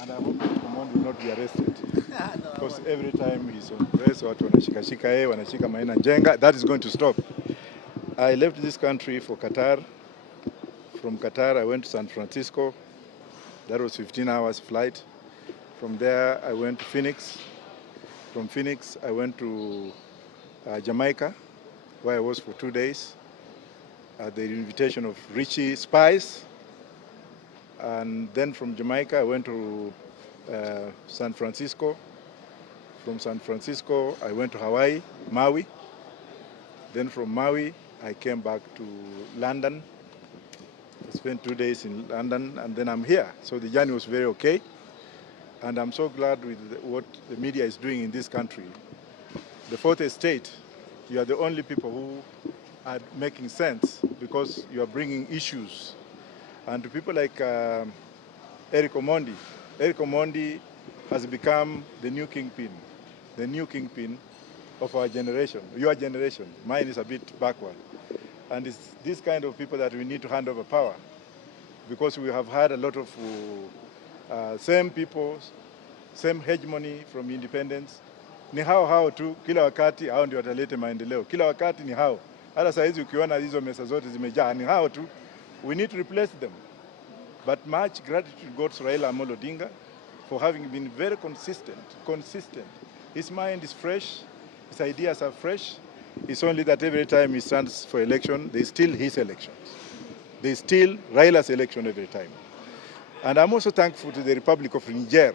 And I hope that Omondi will not be arrested. Because every time he's on press, watu wanashikashika yeye, wanashika Maina Njenga. That is going to stop. I left this country for Qatar. From Qatar, I went to San Francisco. That was 15 hours flight. From there, I went to Phoenix. From Phoenix, I went to Jamaica, where I was for 2 days at the invitation of Richie Spice. And then from Jamaica, I went to San Francisco. From San Francisco, I went to Hawaii, Maui. Then from Maui, I came back to London. I spent 2 days in London, and then I'm here. So the journey was very okay. And I'm so glad with what the media is doing in this country. The fourth estate, you are the only people who are making sense because you are bringing issues. And to people like Erick Omondi, Erick Omondi has become the new kingpin of our generation, your generation. Mine is a bit backward. And it's this kind of people that we need to hand over power, because we have had a lot of same people, same hegemony from independence. Ni hao tu, kila wakati hao ndio watalete maendeleo. Kila wakati ni hao. Hata saa hizi ukiona hizo mesa zote zimejaa, ni hao tu. We need to replace them. But much gratitude goes to Raila Amolo Odinga for having been very consistent. His mind is fresh, his ideas are fresh. It's only that every time he stands for election, they steal his elections. They steal Raila's election every time. And I'm also thankful to the Republic of Niger.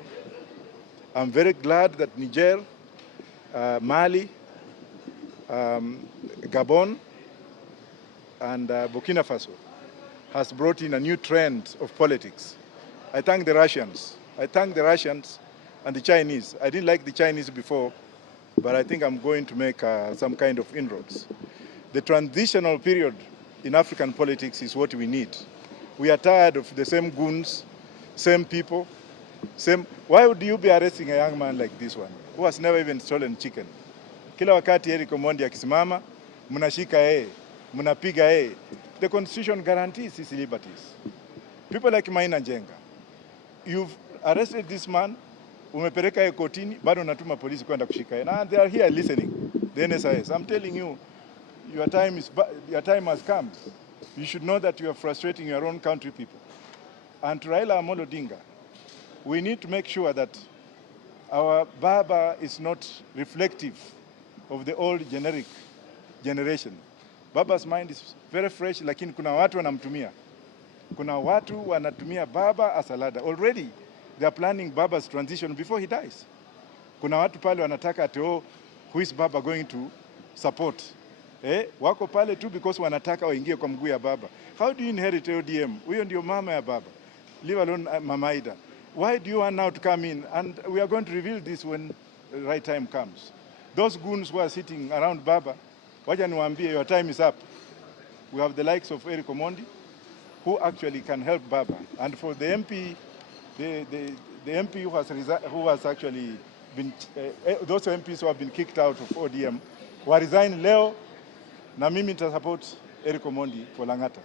I'm very glad that Niger, Mali, Gabon, and Burkina Faso has brought in a new trend of politics. I thank the Russians. And the Chinese. I didn't like the Chinese before, but I think I'm going to make some kind of inroads. The transitional period in African politics is what we need. We are tired of the same goons, same people, same. Why would you be arresting a young man like this one, who has never even stolen chicken? Kila wakati Erick Omondi akisimama, mnashika yeye, mnapiga yeye. The Constitution guarantees his liberties. People like Maina Njenga, you've arrested this man, umepeleka yeye kotini, bado unatuma polisi kwenda kushika yeye. And they are here listening, the NSIS. I'm telling you, your time has come. You should know that you are frustrating your own country people. And to Raila Amolo Odinga, we need to make sure that our Baba is not reflective of the old generic generation. Baba's mind is very fresh, lakini kuna watu wanamtumia. Kuna watu wanatumia Baba as a ladder. Already, they are planning Baba's transition before he dies. Kuna watu pale wanataka ati, oh, who is Baba going to support? Wako pale tu because wanataka waingie kwa mguu ya Baba. How do you inherit ODM? Huyo ndio mama ya Baba. Leave alone Mama Ida. Why do you want now to come in? And we are going to reveal this when the right time comes. Those goons who are sitting around Baba, waja niwaambie, your time is up. We have the likes of Erick Omondi, who actually can help Baba. And for the MP, the MP who has actually been, those MPs who have been kicked out of ODM, who are resigning leo, na mimi nita support Erick Omondi for Langata.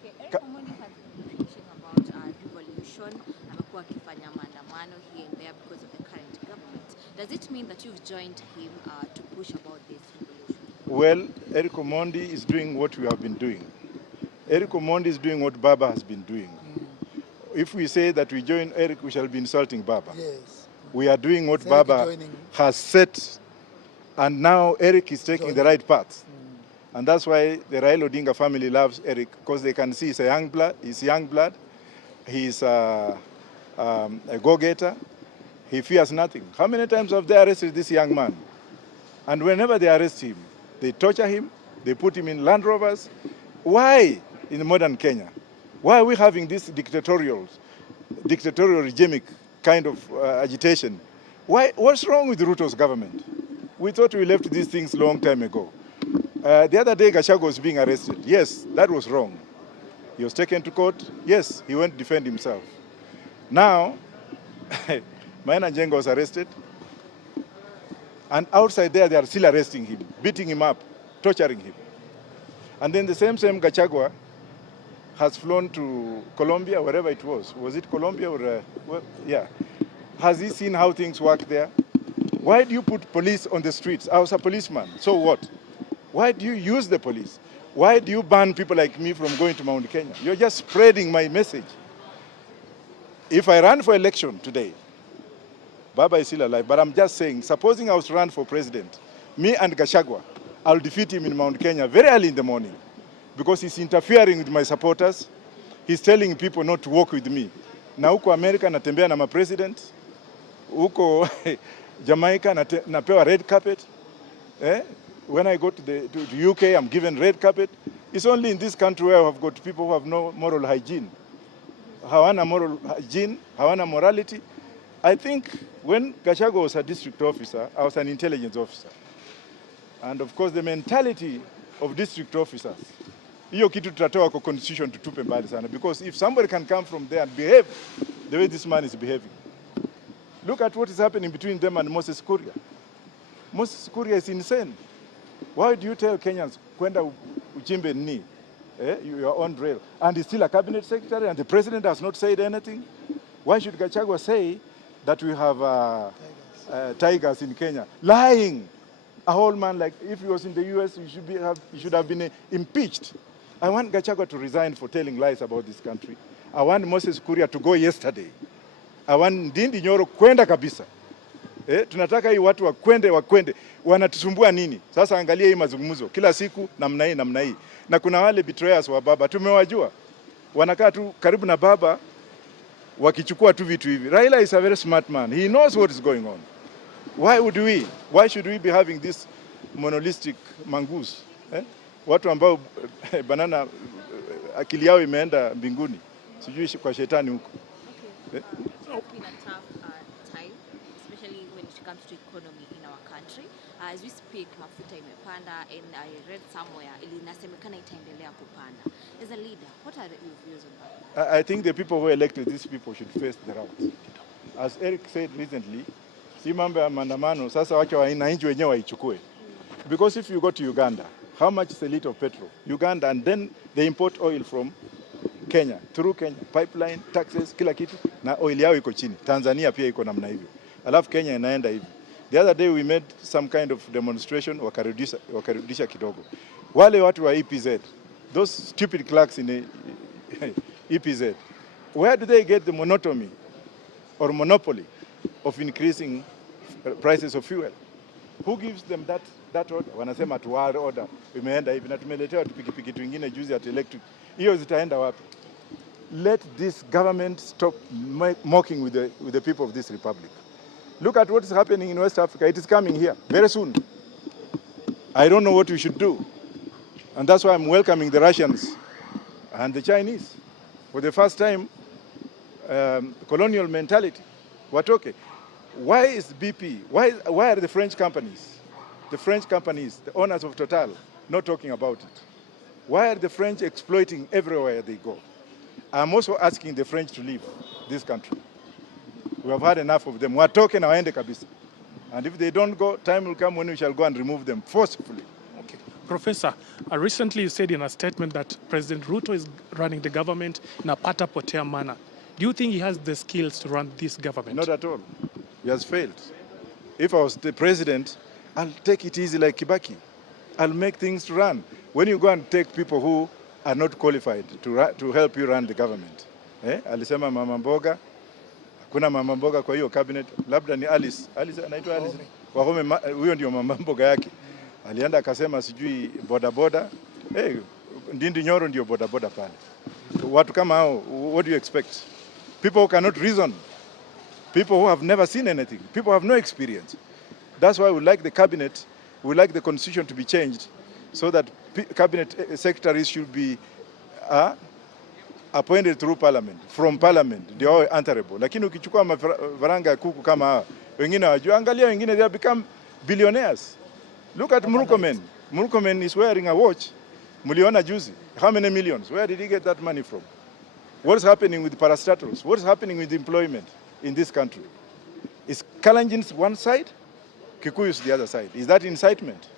Okay, Erick Omondi has been preaching about devolution, amekuwa akifanya maandamano here and there because of the current government. Does it mean that you've joined him to push about this devolution? Well, Erick Omondi is doing what we have been doing. Erick Omondi is doing what Baba has been doing. If we say that we join Erick, we shall be insulting Baba. Yes. We are doing what Baba has set, and now Erick is taking the right path. And that's why the Raila Odinga family loves Erick, because they can see he's young blood, he's a go-getter, he fears nothing. How many times have they arrested this young man? And whenever they arrest him, they torture him, they put him in Land Rovers. Why in modern Kenya? Why are we having this dictatorial regimic kind of agitation? What's wrong with Ruto's government? We thought we left these things long time ago. The other day, Gachagua was being arrested. Yes, that was wrong. He was taken to court. Yes, he went to defend himself. Now, Maina Njenga was arrested. And outside there, they are still arresting him, beating him up, torturing him. And then the same Gachagua has flown to Colombia, wherever it was. Was it Colombia or, yeah. Has he seen how things work there? Why do you put police on the streets? I was a policeman, so what? Why do you use the police? Why do you ban people like me from going to Mount Kenya? You're just spreading my message. If I run for election today, Baba is still alive, but I'm just saying, supposing I was to run for president, me and Gachagua, I'll defeat him in Mount Kenya very early in the morning because he's interfering with my supporters. He's telling people not to work with me. Na huko America natembea na ma-president, huko Jamaica napewa red carpet. When I go to the UK, I'm given red carpet. It's only in this country where I've got people who have no moral hygiene. Hawana moral hygiene, hawana morality. I think when Gachagua was a district officer, I was an intelligence officer. And of course, the mentality of district officers, hiyo kitu tutatoa kwa constitution tutupe mbali sana. Because if somebody can come from there and behave the way this man is behaving, look at what is happening between them and Moses Kuria. Moses Kuria is insane. Why do you tell Kenyans, kwenda uchimbe ni, your own drill? And he's still a cabinet secretary and the president has not said anything? Why should Gachagua say that we have tigers in Kenya? Lying. A whole man, like if he was in the US, he should have been impeached. I want Gachagua to resign for telling lies about this country. I want Moses Kuria to go yesterday. I want Ndindi Nyoro kwenda kabisa. Tunataka hii watu wakwende. Wanatusumbua nini? Sasa angalia hii mazungumzo. Kila siku namna hii. Na kuna wale betrayers wa baba, tumewajua. Wanakaa tu karibu na baba, wakichukua tu vitu hivi. Raila is a very smart man. He knows what is going on. Why should we be having this monolithic mongoose? Watu ambao banana akili yao imeenda mbinguni. Sijui kwa shetani huko. Okay. It's been a tough time, especially when it comes to economy in our country. As we speak, mafuta imepanda, and I read somewhere inasemekana itaendelea kupanda. As a leader, what are your views on that? I think the people who elected these people should face the route. As Erick said recently, si mambo ya maandamano, sasa wacha wananchi wenyewe waichukue. Because if you go to Uganda, how much is a liter of petrol? Uganda, and then they import oil from Kenya, through Kenya, pipeline, taxes, kila kitu, na oil yao iko chini. Tanzania pia iko namna hivyo. Alafu Kenya inaenda hivi. The other day we made some kind of demonstration, wakarudisha kidogo. Wale watu wa EPZ, those stupid clerks in EPZ, where do they get the monotony or monopoly of increasing prices of fuel? Who gives them that order? Wanasema tu order imeenda hivi na tumeletewa pikipiki twingine juzi at electric. Hiyo zitaenda wapi? Let this government stop mocking with the people of this republic. Look at what is happening in West Africa. It is coming here very soon. I don't know what we should do. And that's why I'm welcoming the Russians and the Chinese. For the first time, colonial mentality. Watoke. Why is BP, why are the French companies, the owners of Total, not talking about it? Why are the French exploiting everywhere they go? I'm also asking the French to leave this country. We have had enough of them. Watoke na waende kabisa. And if they don't go, time will come when we shall go and remove them forcefully. Okay. Professor, recently you said in a statement that President Ruto is running the government in a pata potea manner. Do you think he has the skills to run this government? Not at all. He has failed. If I was the president, I'll take it easy like Kibaki. I'll make things to run. When you go and take people who are not qualified to help you run the government. Alisema mama mboga, kuna mama mboga kwa hiyo cabinet, labda ni Alice anaitwa Alice. Wahome huyo ndio mama mboga yake. Alienda akasema sijui boda. Ndindi Nyoro ndio boda pale. Watu kama hao, what do you expect? People who cannot reason. People who have never seen anything. People who have no experience. That's why we like the cabinet, we like the constitution to be changed so that cabinet secretaries should be appointed through parliament, from parliament. They are answerable. Lakini ukichukua mafaranga ya kuku kama hawa, wengine wajua, angalia wengine, they have become billionaires. Look at Murkomen. Murkomen is wearing a watch. Muliona juzi. How many millions? Where did he get that money from? What is happening with parastatals? What is happening with employment in this country? Is Kalenjin's one side, Kikuyu's the other side? Is that incitement?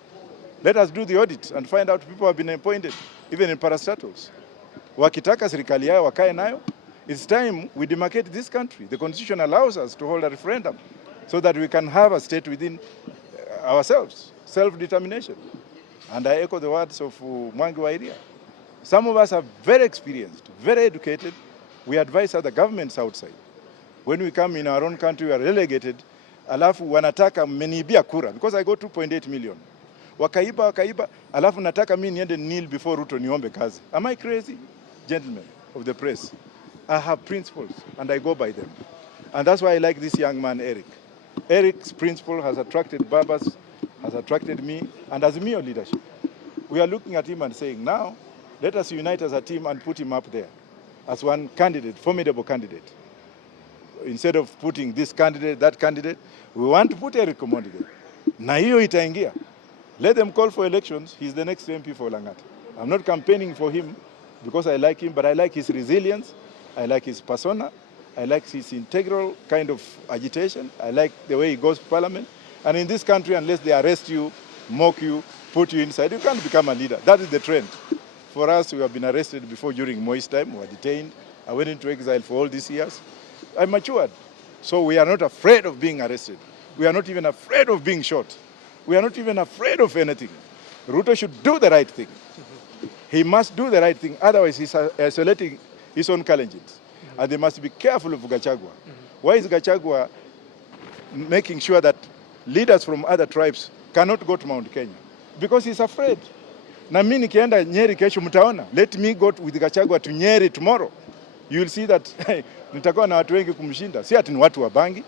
Let us do the audit and find out people have been appointed, even in parastatals. Wakitaka serikali yao wakae nayo. It's time we demarcate this country. The constitution allows us to hold a referendum so that we can have a state within ourselves, self-determination. And I echo the words of Mwangi wa Iria. Some of us are very experienced, very educated. We advise other governments outside. When we come in our own country, we are relegated. Alafu wanataka mmenibia kura because I got 2.8 million. Wakaiba, alafu nataka mimi niende kneel before Ruto niombe kazi. Am I crazy? Gentlemen of the press, I have principles and I go by them. And that's why I like this young man, Erick. Erick's principle has attracted Babas, has attracted me, and Azimio leadership. We are looking at him and saying, now, let us unite as a team and put him up there as one candidate, formidable candidate. Instead of putting this candidate, that candidate, we want to put Erick Omondi there. Na hiyo itaingia. Let them call for elections. He's the next MP for Langata. I'm not campaigning for him because I like him, but I like his resilience. I like his persona. I like his integral kind of agitation. I like the way he goes to parliament. And in this country, unless they arrest you, mock you, put you inside, you can't become a leader. That is the trend. For us, we have been arrested before during Moi's time. We were detained. I went into exile for all these years. I matured. So we are not afraid of being arrested. We are not even afraid of being shot. We are not even afraid of anything. Ruto should do the right thing. He must do the right thing. Otherwise, he's isolating his own challenges. And they must be careful of Wajackoyah. Why is Wajackoyah making sure that leaders from other tribes cannot go to Mount Kenya? Because he's afraid. Na mimi nikienda Nyeri kesho mtaona. Let me go with Wajackoyah to Nyeri tomorrow. You will see that nitakuwa na watu wengi kumshinda. Si ati ni watu wa bangi.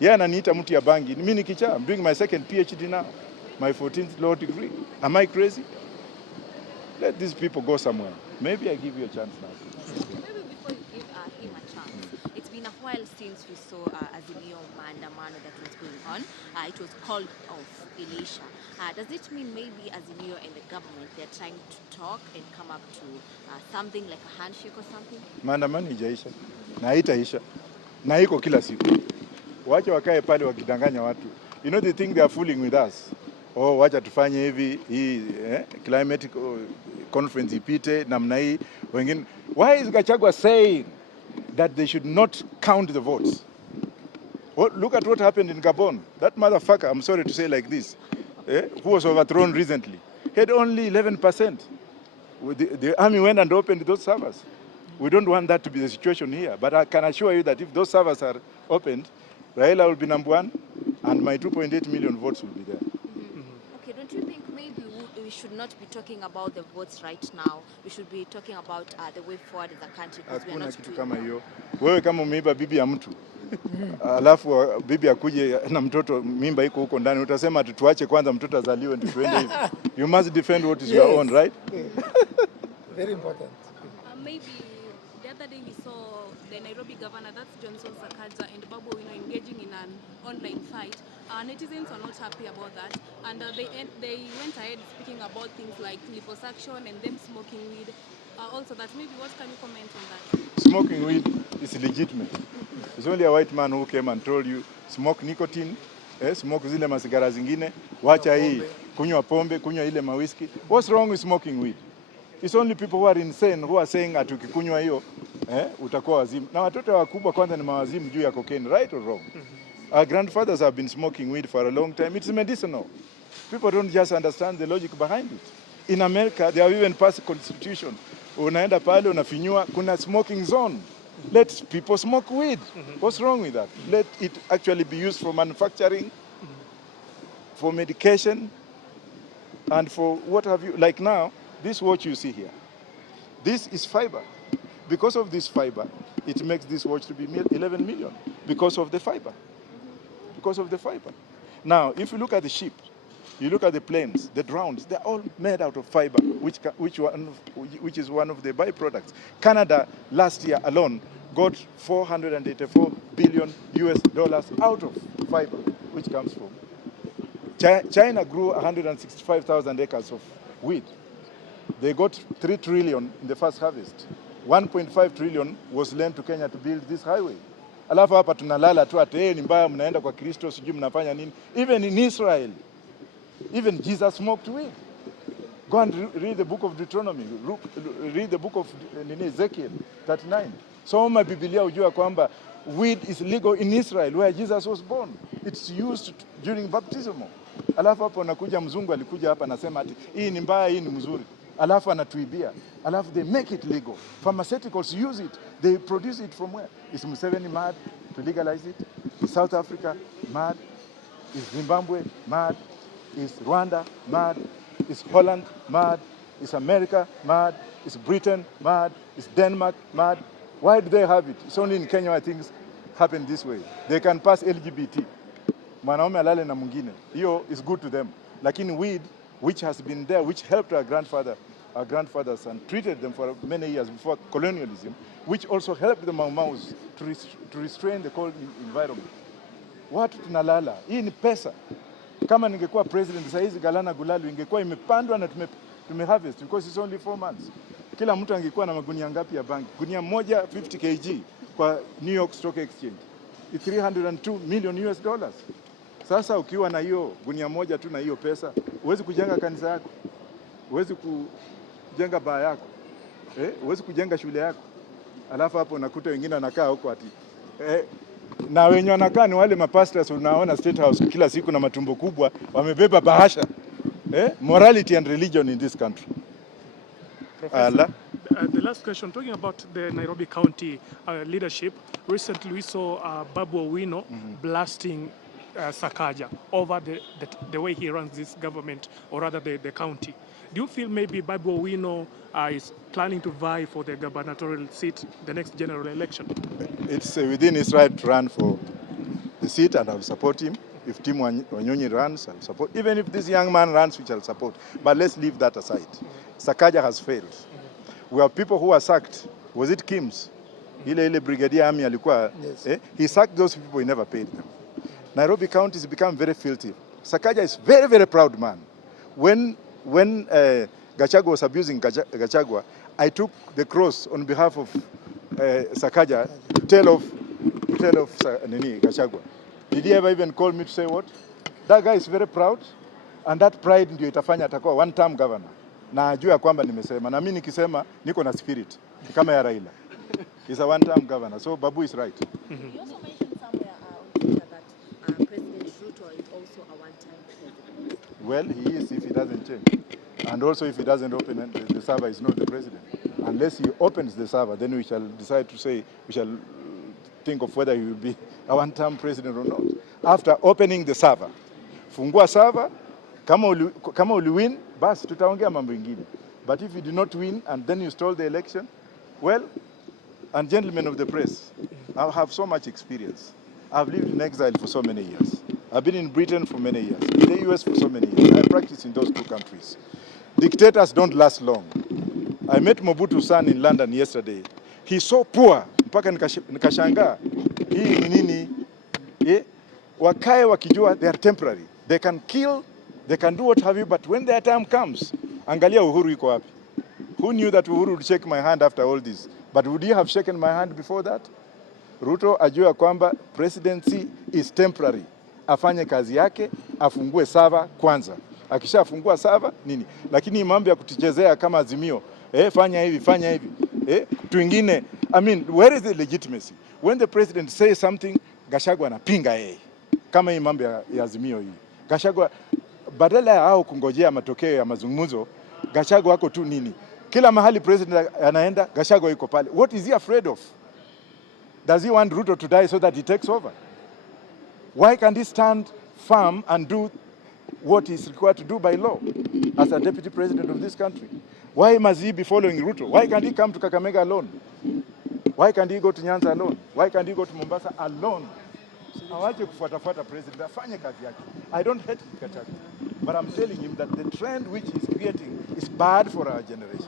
Yeye ananiita mtu ya bangi. Mimi ni kichaa. I'm doing my second PhD now. My 14th law degree. Am I crazy? Let these people go somewhere. Maybe I give you a chance now. Maybe before you give him a chance, it's been a while since we saw Azimio maandamano that was going on. It was called off Elisha. Does it mean maybe Azimio and the government, they're trying to talk and come up to something like a handshake or something? Maandamano ijaisha. Na haitaisha. Na iko kila siku. Wacha wakae pale wakidanganya watu. You know, they think they are fooling with us. Oh, wacha tufanye hivi, hii climate conference ipite namna hii wengine. Why is Wajackoyah saying that they should not count the votes? Well, look at what happened in Gabon. That motherfucker, I'm sorry to say like this, who was overthrown recently, had only 11%. The army went and opened those servers. We don't want that to be the situation here, but I can assure you that if those servers are opened, Raila will be number one, and my 2.8 million votes will be there. Okay, don't you think maybe we should not be talking about the votes right now? We should be talking about the way forward as a country, because we are not kitu doing kama well. hiyo. Wewe kama umeiba bibi ya mtu alafu bibi akuje na mtoto mimba iko huko ndani, utasema tuache kwanza mtoto azaliwe ndio tuende hivi. You must defend what is your own, right? Very important. Maybe the other day we saw the Nairobi governor, that's Johnson Sakaja, and Babu engaging in an online fight. Netizens are not happy about that, and they went ahead speaking about things like liposuction and them smoking weed. Also, that maybe what can you comment on that? Smoking weed is legitimate. It's only a white man who came and told you smoke nicotine, smoke zile masigara zingine, wacha hii, kunywa pombe, kunywa ile mawiski. What's wrong with smoking weed? It's only people who are insane who are saying ati ukikunywa hiyo utakuwa wazimu. Na watoto wakubwa kwanza ni mawazimu juu ya cocaine, right or wrong? Our grandfathers have been smoking weed for a long time. It's medicinal. People don't just understand the logic behind it. In America, they have even passed a constitution. Unaenda pale unafinyua, kuna smoking zone. Let people smoke weed. What's wrong with that? Let it actually be used for manufacturing, for medication, and for what have you. Like now, this watch you see here, this is fiber. Because of this fiber, it makes this watch to be 11 million. Because of the fiber. Because of the fiber. Now, if you look at the ship, you look at the planes, the drones, they're all made out of fiber, which is one of the byproducts. Canada, last year alone, got $484 billion out of fiber, which comes from. China grew 165,000 acres of wheat. They got 3 trillion in the first harvest. 1.5 trillion was lent to Kenya to build this highway. Alafu hapa tunalala tu ati ni mbaya mnaenda kwa Kristo sijui mnafanya nini. Even in Israel, even Jesus smoked weed. Go and read the book of Deuteronomy, read the book of Ezekiel 39. Soma Biblia ujua kwamba weed is legal in Israel where Jesus was born. It's used during baptism. Alafu hapo nakuja mzungu alikuja hapa anasema ati hii ni mbaya, hii ni mzuri. Alafu anatuibia. Alafu they make it legal. Pharmaceuticals use it. They produce it from where? Is Museveni mad to legalize it? Is South Africa mad? Is Zimbabwe mad? Is Rwanda mad? Is Holland mad? Is America mad? Is Britain mad? Is Denmark mad? Why do they have it? It's only in Kenya where things happen this way. They can pass LGBT. Mwanaume alale na mwingine. Hiyo is good to them. Lakini weed, which has been there, which helped our grandfathers and treated them for many years before colonialism, which also helped the Mau-Maus to restrain the cold environment. Watu tunalala. Hii ni pesa. Kama ningekuwa president sasa hizi Galana Gulalu ingekuwa imepandwa na tumeharvest because it's only 4 months. Kila mtu angekuwa na magunia ngapi ya bangi? Gunia moja 50 kg kwa New York Stock Exchange. It's $302 million. Sasa ukiwa na hiyo gunia moja tu na hiyo pesa, huwezi kujenga kanisa yako. Huwezi kujenga baa yako. Huwezi kujenga shule yako. Alafu hapo unakuta wengine wanakaa huko ati na wenye wanakaa ni wale mapastors unaona State House kila siku na matumbo kubwa wamebeba bahasha. Morality and religion in this country. The last question, talking about the Nairobi County leadership, recently we saw Babu Owino blasting Sakaja over the way he runs this government, or rather the county. Do you feel maybe Babu Owino is planning to vie for the gubernatorial seat the next general election? It's within his right to run for the seat, and I'll support him. If Tim Wanyonyi runs, I'll support. Even if this young man runs, which I'll support. But let's leave that aside. Sakaja has failed. We have people who are sacked. Was it Kim's? Ile brigadier army alikuwa. Yes. He sacked those people, he never paid them. Nairobi County has become very filthy. Sakaja is very, very proud man. When Gachagua was abusing Gachagua, I took the cross on behalf of Sakaja to tell of Gachagua. Did he ever even call me to say what? That guy is very proud, and that pride ndio itafanya atakuwa one-term governor. Na ajua kwamba nimesema, na mimi nikisema niko na spirit kama ya Raila. He's a one-term governor, so Babu is right. You also mentioned somewhere on Twitter that President Ruto is also a one-time president. Well, he is if he doesn't change. And also if he doesn't open the server, he's not the president. Unless he opens the server, then we shall decide to say, we shall think of whether he will be a one-term president or not. After opening the server, fungua server, kama uli win, basi tutaongea mambo ingine. But if you do not win and then you stole the election, well, and gentlemen of the press, I have so much experience. I've lived in exile for so many years. I've been in Britain for many years, in the US for so many years. I practiced in those two countries. Dictators don't last long. I met Mobutu's son in London yesterday. He's so poor, mpaka nikashangaa. Hii ni nini? Wakae wakijua they are temporary. They can kill, they can do what have you, but when their time comes, angalia Uhuru iko wapi? Who knew that Uhuru would shake my hand after all this? But would he have shaken my hand before that? Ruto ajua kwamba presidency is temporary. Afanye kazi yake, afungue server kwanza. Akishafungua server nini? Lakini mambo ya kutichezea kama Azimio, fanya hivi. Tuingine, I mean, where is the legitimacy? When the president says something, Gachagua anapinga yeye. Kama hii mambo ya Azimio hii. Gachagua badala ya hao kungojea matokeo ya mazungumzo, Gachagua wako tu nini? Kila mahali president anaenda, Gachagua yuko pale. What is he afraid of? Does he want Ruto to die so that he takes over? Why can't he stand firm and do what he's required to do by law as a deputy president of this country? Why must he be following Ruto? Why can't he come to Kakamega alone? Why can't he go to Nyanza alone? Why can't he go to Mombasa alone? Awache kufuatafuata president, afanye kazi yake. I don't hate Gachagua, but I'm telling him that the trend which he's creating is bad for our generation.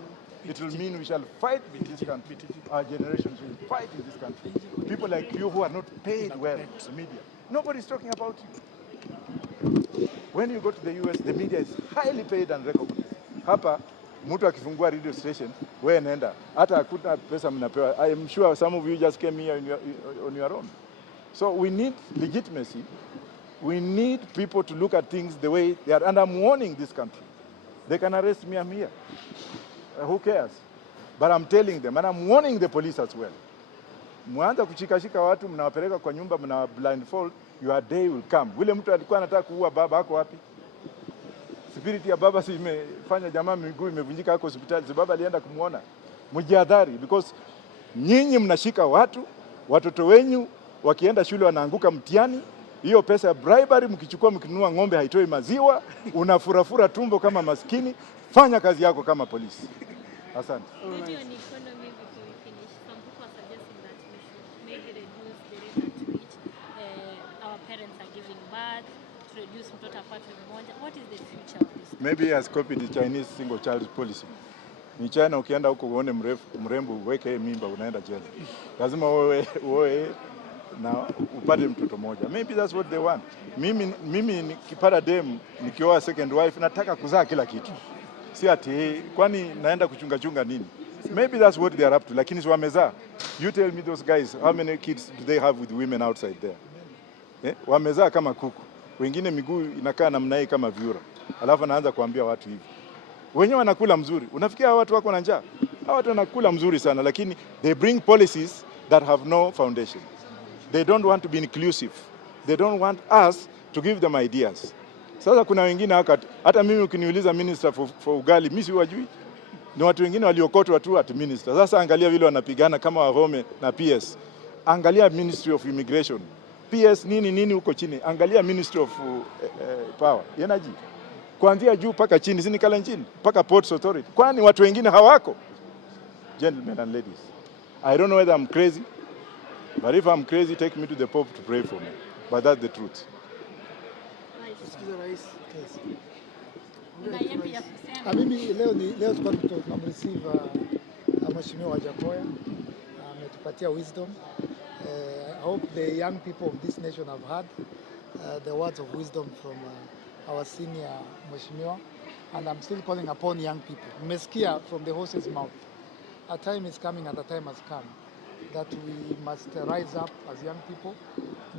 It will mean we shall fight in this country. Our generations will fight in this country. People like you who are not paid well in the media. Nobody's talking about you. When you go to the US, the media is highly paid and recognized. Hapa, mtu akifungua radio station, wewe nenda. Hata hakuna pesa mnapewa. I am sure some of you just came here on your own. So we need legitimacy. We need people to look at things the way they are. And I'm warning this country. They can arrest me, I'm here. Who cares? But I'm telling them, and I'm warning the police as well. Mwanza kushikashika watu, mnawapeleka kwa nyumba, mna blindfold, your day will come. Wile mtu alikuwa anataka kuua baba hako wapi? Spirit ya baba si imefanya jamaa miguu imevunjika hako hospitali, si baba alienda kumuona. Mjihadhari, because nyinyi mnashika watu, watoto wenyu wakienda shule wanaanguka mtihani. Hiyo pesa ya bribery mkichukua mkinunua ng'ombe haitoi maziwa, unafurafura tumbo kama maskini. Fanya kazi yako kama polisi. Asante. Maybe on economy before we finish, some people are suggesting that we should maybe reduce the rate at which our parents are giving birth, to reduce mtoto apate mmoja. What is the future of this? Maybe he has copied the Chinese single child policy. Ni China, ukienda huko uone mrembo uweke mimba unaenda jela. Lazima uoe na upate mtoto mmoja. Maybe that's what they want. Mimi nikipata dem nikioa second wife nataka kuzaa kila kitu. Si ati kwani naenda kuchunga nini? Maybe that's what they are up to. Lakini si wamezaa. You tell me those guys, how many kids do they have with women outside there? Wamezaa kama kuku. Wengine miguu inakaa namna hii kama vyura. Alafu anaanza kuambia watu hivi. Wenyewe wanakula mzuri. Unafikia hawa watu wako na njaa? Hawa watu wanakula mzuri sana, lakini they bring policies that have no foundation. They don't want to be inclusive. They don't want us to give them ideas. Sasa kuna wengine hata mimi ukiniuliza minister for ugali, mimi si wajui. Ni watu wengine waliokotwa tu at minister. Sasa angalia vile wanapigana kama Wahome na PS. Angalia Ministry of Immigration. PS nini huko chini. Angalia Ministry of Power, Energy. Kuanzia juu paka chini, sini kala nchini, paka Ports Authority. Kwani watu wengine hawako? Gentlemen and ladies, I don't know whether I'm crazy, but if I'm crazy, take me to the Pope to pray for me. But that's the truth. Mimi leo tunamreceive Mheshimiwa Wajackoyah, ametupatia wisdom. I hope the young people of this nation have heard the words of wisdom from our senior Mheshimiwa, and I'm still calling upon young people. Mmesikia from the horse's mouth. A time is coming and a time has come that we must rise up as young people.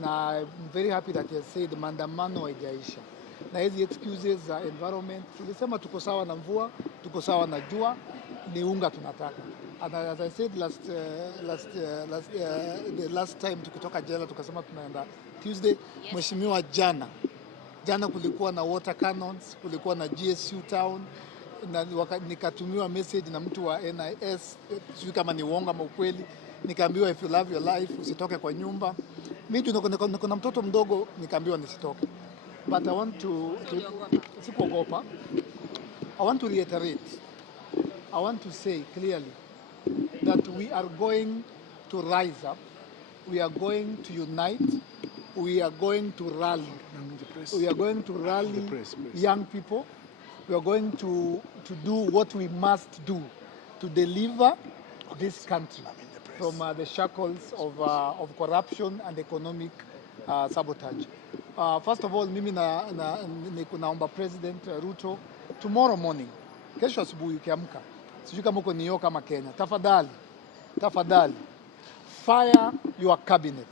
Na I'm very happy that he has said maandamano haijaisha. Na hizi excuses za environment, tulisema tuko sawa na mvua, tuko sawa na jua, ni unga tunataka. And as I said the last time tukitoka jela tukasema tunaenda Tuesday, yes. Mheshimiwa jana kulikuwa na water cannons, kulikuwa na GSU town, na nikatumiwa message na mtu wa NIS, sijui kama ni uongo ama ukweli, nikaambiwa if you love your life usitoke kwa nyumba. Mimi niko na mtoto mdogo, nikaambiwa nisitoke. But I want to sikuogopa. I want to reiterate. I want to say clearly that we are going to rise up. We are going to unite. We are going to rally. We are going to rally young people. We are going to do what we must do to deliver this country from the shackles of corruption and economic sabotage. First of all, mimi naomba President Ruto, tomorrow morning, kesho asubuhi ukiamka, sijui kama uko New York ama Kenya, tafadhali, fire your cabinet,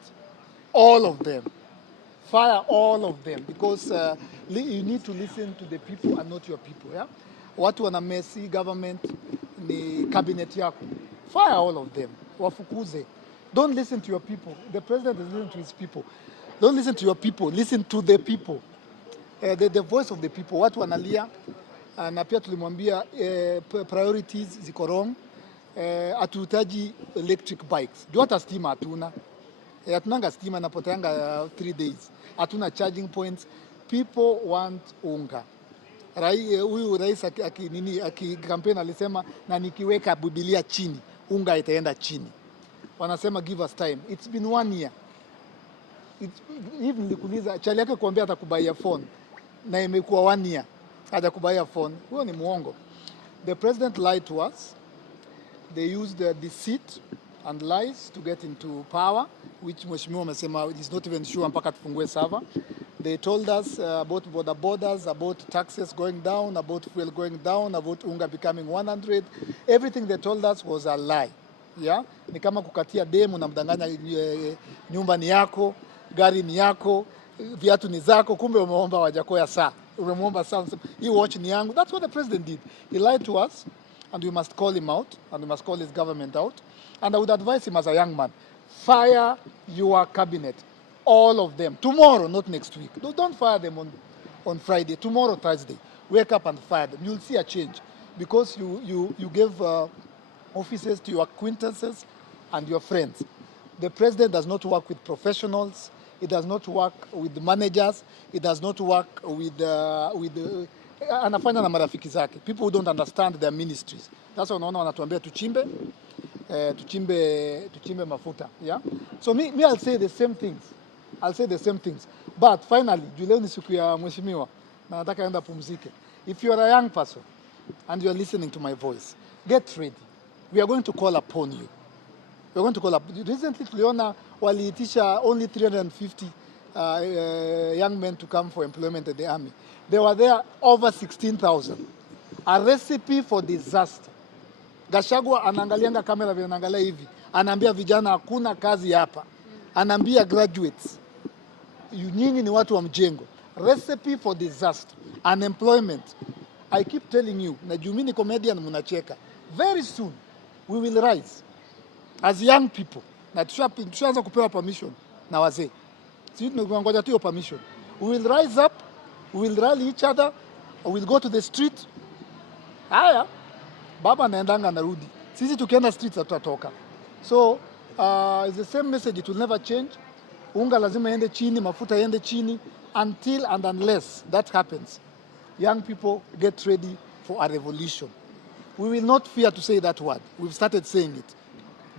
all of them. Fire all of them, because you need to listen to the people and not your people. Yeah? Watu wana messy government ni cabinet yako. Fire all of them. Wafukuze. Don't listen to your people. The president is listening to his people. Don't listen to your people. Listen to the people. The voice of the people. Watu wanalia. Na pia tulimwambia priorities ziko wrong. Hatuhitaji electric bikes. Juu hata stima hatuna. Hatunanga stima, napoteanga 3 days. Hatuna charging points. People want unga. Huyu rais akikampeni alisema na nikiweka Biblia chini, unga itaenda chini. Wanasema give us time. It's been 1 year. Even nilikuuliza chali yake kuambia atakubaia phone na imekuwa 1 year hajakubaia phone. Huyo ni muongo. The president lied to us. They used deceit and lies to get into power, which Mheshimiwa amesema is not even sure mpaka tufungue server. They told us about border borders, about taxes going down, about fuel going down, about unga becoming 100. Everything they told us was a lie. Yeah? Ni kama kukatia demu na mdanganya nyumba ni yako, gari ni yako, viatu ni zako, kumbe umeomba Wajackoyah saa. remember sounds. He watch Niangu. That's what the president did. He lied to us, and we must call him out, and we must call his government out. And I would advise him as a young man, fire your cabinet, all of them. Tomorrow, not next week. Don't fire them on Friday. Tomorrow, Thursday. Wake up and fire them. You'll see a change because you gave offices to your acquaintances and your friends. The president does not work with professionals. It does not work with the managers. It does not work with anafanya na marafiki zake. People who don't understand their ministries. That's why unaona wanatuambia tuchimbe mafuta. Yeah. So me I'll say the same things. But finally, leo ni siku ya mheshimiwa na nataka enda pumzike. If you are a young person and you are listening to my voice, get ready. We are going to call upon you. We're going to call up. Recently, tuliona waliitisha only 350 young men to come for employment at the army. There were there over 16,000. A recipe for disaster. Gachagua anaangalianga kamera vile anaangalia hivi. Anaambia vijana hakuna kazi hapa. Anaambia graduates, nyinyi ni watu wa mjengo. Recipe for disaster. Unemployment. I keep telling you, na juu mimi ni comedian mnacheka. Very soon, we will rise. As young people, na tushaanza kupewa permission na wazee. Sisi tunangoja tu hiyo permission. We will rise up, we will rally each other, we will go to the street. Haya, baba anaendanga narudi. Sisi tukienda streets tutatoka. So, it's the same message, it will never change. Unga lazima iende chini, mafuta iende chini until and unless that happens. Young people, get ready for a revolution. We will not fear to say that word. We've started saying it.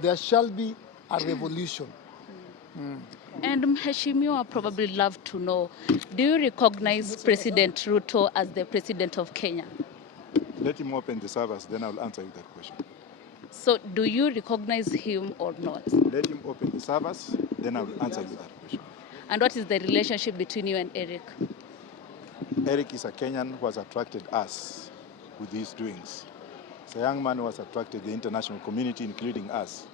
There shall be a revolution. And Mheshimiwa probably love to know, do you recognize President Ruto as the president of Kenya? Let him open the servers, then I'll answer you that question. So do you recognize him or not? Let him open the servers, then I will answer you that question. And what is the relationship between you and Erick? Erick is a Kenyan who has attracted us with his doings. It's a young man who has attracted the international community, including us,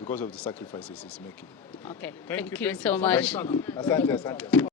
because of the sacrifices he's making. Okay, thank you so much. Asante.